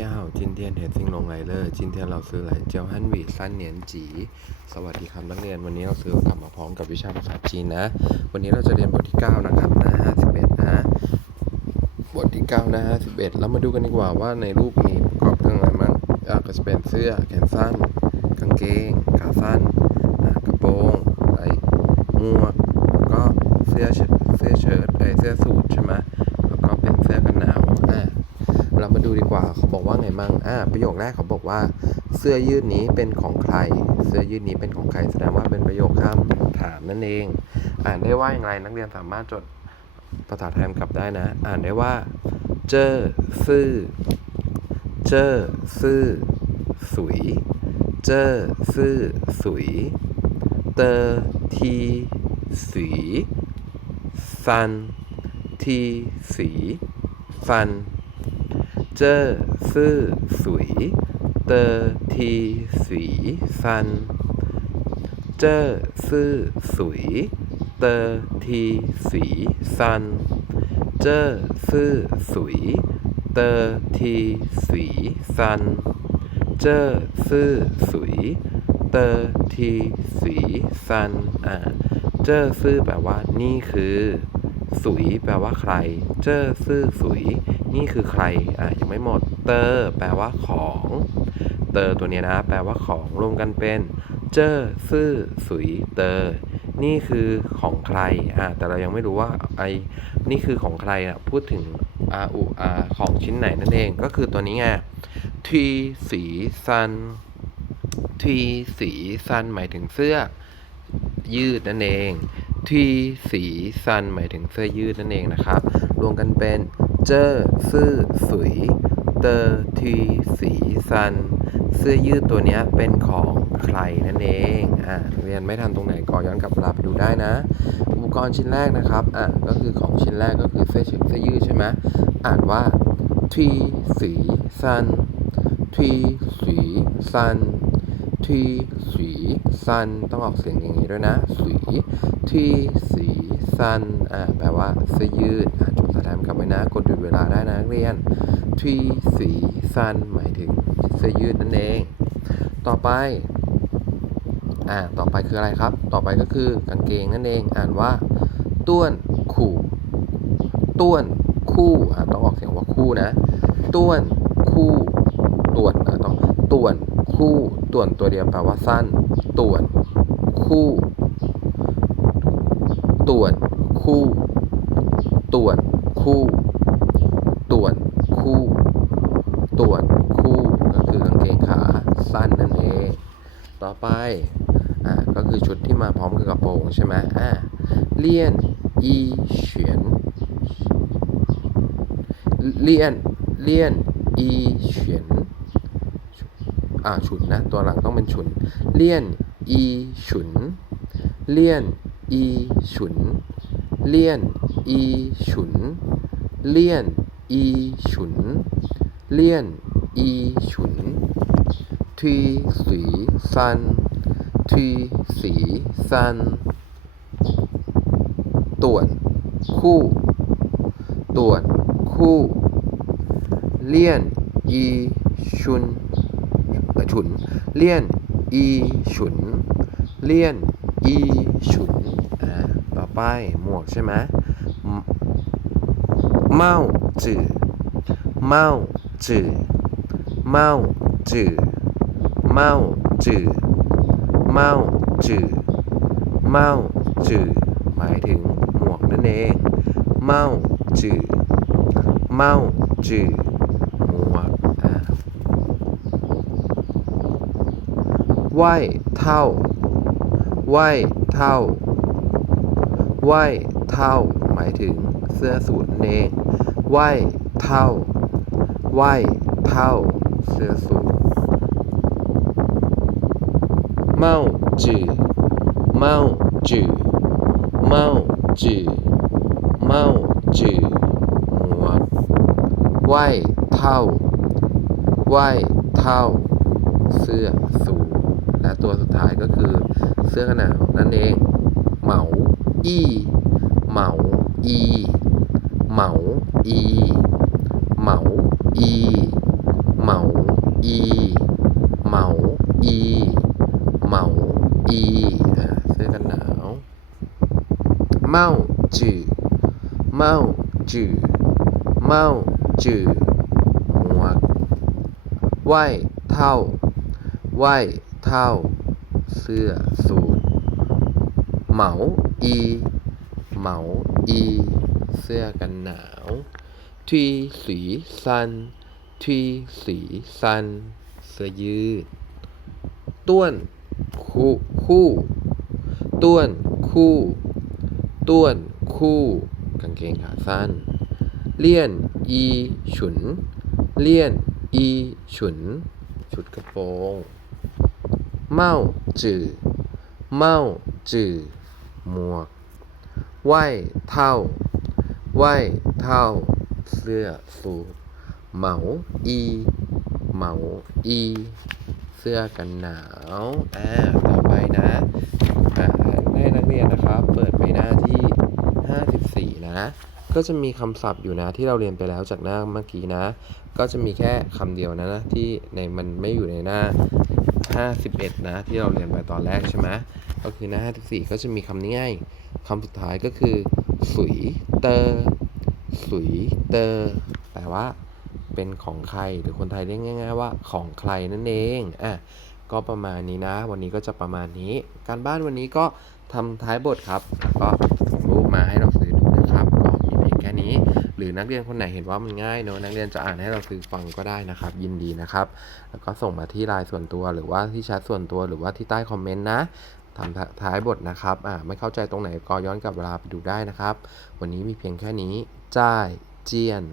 大家好，今天เฮดซิงลงไลเลอร์今天เราซื้อหลายเจียวฮันหวีสั้นเหนียนจีสวัสดีครับนักเรียนวันนี้เราซื้อกลับมาพร้อมกับวิชาภาษาจีนนะ วันนี้เราจะเรียนบทที่ 9 นะครับหน้า51นะบทที่ 9 หน้า51แล้วมาดูกันดีกว่าว่าในรูปมีประกอบเครื่องอะไรบ้างอ่ะก็จะเป็นเสื้อแขนสั้น กางเกงขาสั้นอ่ะกระโปรงอะไรหมวกแล้วก็เสื้อเชิ้ตเสื้อเชิ้ตเอ้ยเสื้อสู ว่าเขาบอกว่าไงมั่งอ่าประโยคแรกเขาบอกว่า เสื้อยืดนี้เป็นของใคร เสื้อยืดนี้เป็นของใครแสดงว่าเป็นประโยคคำถามนั่นเอง อ่านได้ว่าอย่างไรนักเรียนสามารถจดภาษาไทยกลับได้นะ อ่านได้ว่า เจอซื่อเจอซื่อสุย เจอซื่อสุย เตอทีสีฟันทีสีฟัน เจอซื่อสุย เตอทีสีซัน เจอซื่อสุย เตอทีสีซัน เจอซื่อสุย เตอทีสีซัน เจอซื่อสุย เตอทีสีซัน อ่า เจอซื่อแปลว่านี่คือ สุยแปลว่าใคร เจอซื่อสุยย นี่คือใคร อะยังไม่หมด เตอร์แปลว่าของ เตอร์ตัวนี้นะ แปลว่าของรวมกันเป็น เจอซื่อสุยเตอร์นี่คือของใคร อะแต่เรายังไม่รู้ว่าไอ้นี่คือของใครอะพูดถึงอาอุอาของชิ้นไหนนั่นเอง ก็คือตัวนี้ไงทีสีซันทีสีซันหมายถึงเสื้อยืดนั่นเองทีสีซันหมายถึงเสื้อยืดนั่นเองนะครับ รวมกันเป็น เจอซื่อสุย เตอทีสีซัน เสื้อยืดตัวนี้เป็นของใครนั่นเอง อ่าเรียนไม่ทันตรงไหนก็ย้อนกลับเวลาไปดูได้นะ อุปกรณ์ชิ้นแรกนะครับ อะ ก็คือของชิ้นแรกก็คือเสื้อเชิ้ตเสื้อยืดใช่ไหมอ่านว่าทีสีซันทีสีซันทีสีซันต้องออกเสียงอย่างนี้ด้วยนะสีทีสีซันอ่าแปลว่าเสื้อยืด อ่าจดภาษาไทยกลับไว้นะกดหยุดเวลาได้นะนักเรียนทีสีซันหมายถึงเสื้อยืดนั่นเอง ต่อไปอ่าต่อไปคืออะไรครับ ต่อไปก็คือกางเกงนั่นเอง อ่านว่า ต้วนขู่ต้วนคู่อ่าต้องออกเสียงว่าคู่นะต้วนคู่ต่วนอ่าต้องต่วนคู่ต่วนตัวเดียวแปลว่าสั้นต่วนคู่ต่วนคู่ต่วน คู่ ต่วนคู่ ต่วนคู่ก็คือกางเกงขาสั้นนั่นเอง ต่อไปอ่าก็คือชุดที่มาพร้อมกับกระโปรงใช่ไหมอ่าเลี่ยนอีเฉียนเลี่ยนเลี่ยนอีเฉียนอ่าฉุนนะ ตัวหลังต้องเป็นฉุน เลี่ยนอีฉุน เลี่ยนอีฉุน เลี่ยน อีฉุน เลี่ยน อีฉุน เลี่ยน อีฉุน ทีสีซัน ทีสีซัน ต่วน คู่ ต่วน คู่ เลี่ยน อีชุนฉุน เลี่ยน อีฉุน เลี่ยน อีฉุน อ่า ต่อไป หมวกใช่ไหม เมาจือเมาจือเมาจือเมาจือเมาจือเมาจือหมายถึงหมวกนั่นเองเมาจือเมาจือหมวกอ่าไหวเท่าไหวเท่าไหวเท่า หมายถึงเสื้อสูทนั่นเองไหวเท่า ไหวเท่า เสื้อสูทเมาจือเมาจือเมาจือเมาจือหมวกไหวเท่า ไหวเท่า เสื้อสูทและตัวสุดท้ายก็คือเสื้อกันหนาวนั่นเอง เหมา อี้ เหมา อีเหมาอีเหมาอีเหมาอีเหมาอีเหมาอีอ่าเสื้อกันหนาวเมาจือเมาจือเมาจือหมวกไหวเท่าไหวเท่า เสื้อสูทเหมาอี เหมาอี เสื้อกันหนาวทีสีซันทีสีซันเสื้อยืด ต้วนคู่คู่ต้วนคู่ต้วนคู่ กางเกงขาสั้น เลี่ยนอีฉุน เลี่ยนอีฉุน ชุดกระโปรง เมาจือเมาจือหมวก ไหวเท่า ไหวเท่า เสื้อสูทเหมาอี เหมาอี เสื้อกันหนาว อ่า ต่อไปนะอ่าให้นักเรียนนะครับ เปิดไปหน้าที่ 54 นะ ก็จะมีคำศัพท์อยู่นะที่เราเรียนไปแล้วจากหน้าเมื่อกี้นะ ก็จะมีแค่คำเดียวนะนะที่ในมันไม่อยู่ในหน้า 51 นะ ที่เราเรียนไปตอนแรกใช่ไหม ก็คือหน้า 54 ก็จะมีคำนี้ไงคำสุดท้ายก็คือสุยเตอร์สุยเตอร์แปลว่าเป็นของใครหรือคนไทยเรียกง่าย ๆ ว่าของใครนั่นเองอะก็ประมาณนี้นะ วันนี้ก็จะประมาณนี้ การบ้านวันนี้ก็ทำท้ายบทครับแล้วก็ส่งรูปมาให้เราซื้อดูนะครับก็มีเพียงแค่นี้ หรือนักเรียนคนไหนเห็นว่ามันง่ายเนอะนักเรียนจะอ่านให้เราซื้อฟังก็ได้นะครับ ยินดีนะครับ แล้วก็ส่งมาที่ไลน์ส่วนตัวหรือว่าที่แชทส่วนตัวหรือว่าที่ใต้คอมเมนต์นะ ทำท้ายบทนะครับ อ่า ไม่เข้าใจตรงไหนก็ย้อนกลับเวลาไปดูได้นะครับ วันนี้มีเพียงแค่นี้ จ้าย เจียน